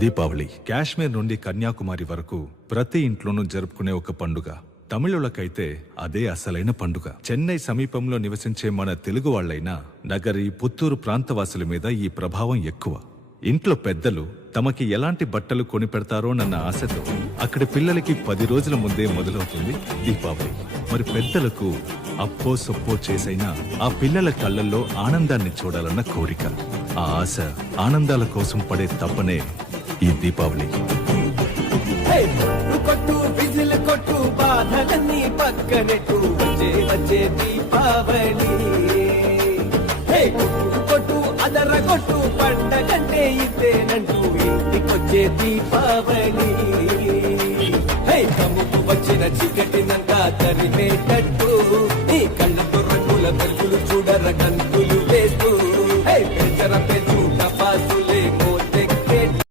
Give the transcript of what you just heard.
దీపావళి కాశ్మీర్ నుండి కన్యాకుమారి వరకు ప్రతి ఇంట్లోనూ జరుపుకునే ఒక పండుగ. తమిళులకైతే అదే అసలైన పండుగ. చెన్నై సమీపంలో నివసించే మన తెలుగు వాళ్లైనా నగరి, పుత్తూరు ప్రాంతవాసుల మీద ఈ ప్రభావం ఎక్కువ. ఇంట్లో పెద్దలు తమకి ఎలాంటి బట్టలు కొనిపెడతారోనన్న ఆశతో అక్కడి పిల్లలకి 10 రోజుల ముందే మొదలవుతుంది దీపావళి. మరి పెద్దలకు అప్పో సొప్పో చేసైనా ఆ పిల్లల కళ్ళల్లో ఆనందాన్ని చూడాలన్న కోరిక, ఆ ఆశ, ఆనందాల కోసం పడే తప్పనే ఈ దీపావళి. కొట్టు విజిల్ కొట్టు బాధలన్నీ పక్కనెట్టు వచ్చే వచ్చే దీపావళి. కొట్టు అదర కొట్టు పండగంటే ఇదేనంటూ ఇంటికొచ్చే దీపావళి. కమ్ముకు వచ్చిన చీకటినంతా తరిమేటట్టు